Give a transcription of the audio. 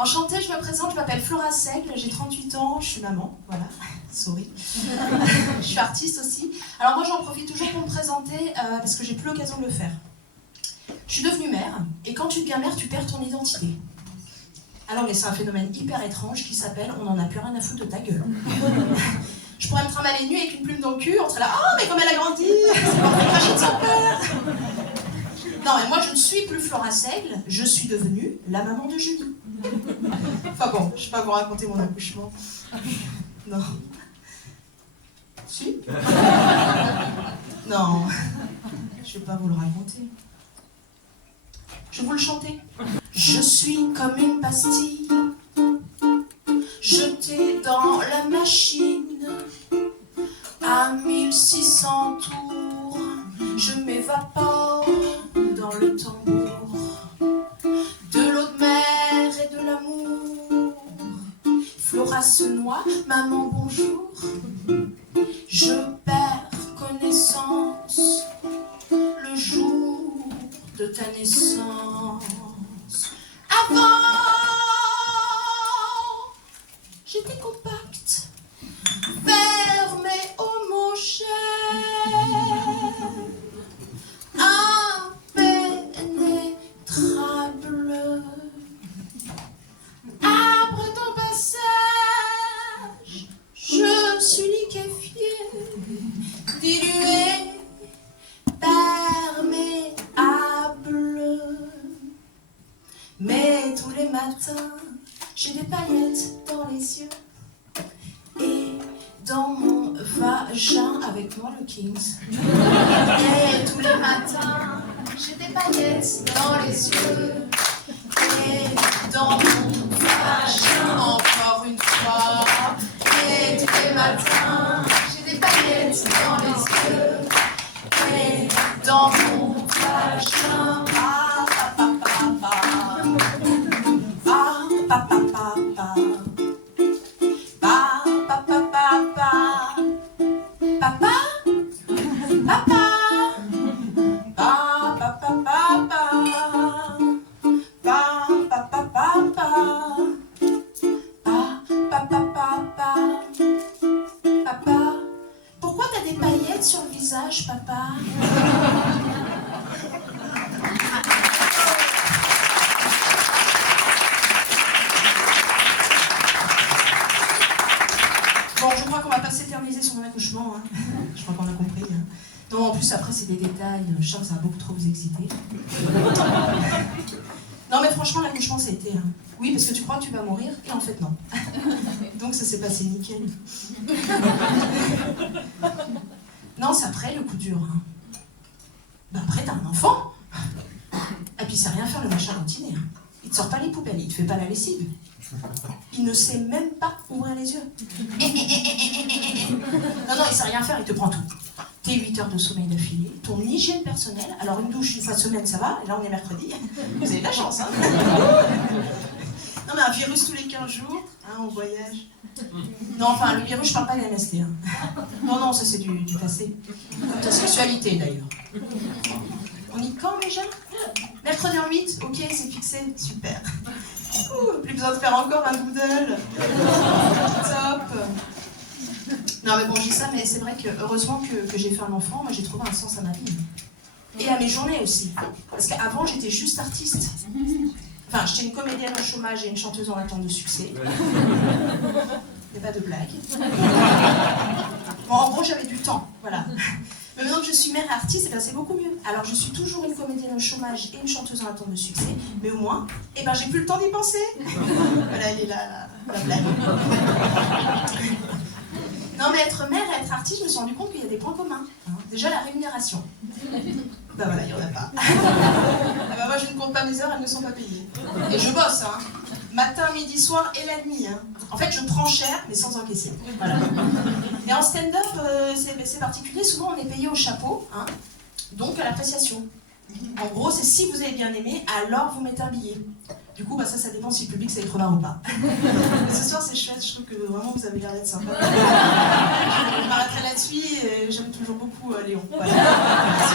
Enchantée, je me présente, je m'appelle Flora Seigle, j'ai 38 ans, je suis maman, voilà, sorry. Je suis artiste aussi. Alors moi j'en profite toujours pour me présenter parce que j'ai plus l'occasion de le faire. Je suis devenue mère, et quand tu deviens mère, tu perds ton identité. Alors mais c'est un phénomène hyper étrange qui s'appelle « on n'en a plus rien à foutre de ta gueule ». Je pourrais me trimballer nue avec une plume dans le cul, on serait là « oh mais comme elle a grandi, c'est pas cracher de son père ». Non mais moi je ne suis plus Flora Seigle, je suis devenue la maman de Julie. Enfin bon, je ne vais pas vous raconter mon accouchement. Non. Si? Non, je ne vais pas vous le raconter. Je vais vous le chanter. Je suis comme une pastille, jetée dans la machine. À 1600 tours, je m'évapore dans le tambour. De l'eau de mer et de l'amour. Flora se noie, maman bonjour. Je perds connaissance le jour de ta naissance. Avant, j'étais compacte, ferme et homogène, impénétrable. Après ton passage, je suis liquéfiée, diluée, perméable. Mais tous les matins, j'ai des paillettes dans les yeux et dans mon vagin, avec moi le Kings. Et tous les matins, j'ai des paillettes dans les yeux et dans mon vagin, encore une fois. Et tous les matins, j'ai des paillettes dans les yeux et dans mon vagin. Pourquoi t'as des paillettes sur le visage, papa? Bon, je crois qu'on va pas s'éterniser sur mon accouchement, hein. Je crois qu'on a compris. Hein. Non, en plus, après, c'est des détails. Je sens que ça va beaucoup trop vous exciter. Non, mais franchement, l'accouchement, ça a été... Hein. Oui, parce que tu crois que tu vas mourir, et en fait, non. Donc, ça s'est passé nickel. Non, c'est après le coup dur. Hein. Ben, après, t'as un enfant. Et puis, il sait rien faire, le machin rentiné. Hein. Il te sort pas les poubelles, il te fait pas la lessive. Il ne sait même pas ouvrir les yeux. Non, il sait rien faire, il te prend tout. Tes 8 heures de sommeil d'affilée, ton hygiène personnelle. Alors une douche une fois semaine, ça va. Et là, on est mercredi. Vous avez de la chance, hein. Non, mais un virus tous les 15 jours, hein, on voyage. Non, enfin, le virus, je parle pas des MST. Hein. Non, ça c'est du passé. Ta sexualité, d'ailleurs. On y quand, déjà? Mercredi en 8, ok, c'est fixé, super. Plus besoin de faire encore un doodle. Top. Non mais bon, je dis ça, mais c'est vrai que heureusement que j'ai fait un enfant, moi j'ai trouvé un sens à ma vie. Et à mes journées aussi. Parce qu'avant, j'étais juste artiste. Enfin, j'étais une comédienne au chômage et une chanteuse en attente de succès. Il n'y a pas de blague. Bon, en gros, j'avais du temps, voilà. Mais maintenant que je suis mère et artiste, eh bien, c'est beaucoup mieux. Alors, je suis toujours une comédienne au chômage et une chanteuse en attente de succès, mais au moins, eh ben, j'ai plus le temps d'y penser. Voilà, elle est là, la blague. Non, mais être mère et être artiste, je me suis rendu compte qu'il y a des points communs. Hein. Déjà, la rémunération. Ben voilà, il n'y en a pas. Ah ben moi, je ne compte pas mes heures, elles ne sont pas payées. Et je bosse, hein. Matin, midi, soir et la nuit. Hein. En fait, je prends cher, mais sans encaisser. Voilà. Et en stand-up, c'est particulier. Souvent, on est payé au chapeau, hein, donc à l'appréciation. En gros, c'est si vous avez bien aimé, alors vous mettez un billet. Du coup, bah, ça dépend si le public ça est trop marrant ou pas. Mais ce soir, c'est chouette. Je trouve que vraiment, vous avez l'air d'être sympa. Je m'arrêterai là-dessus et j'aime toujours beaucoup Léon. Voilà. Merci.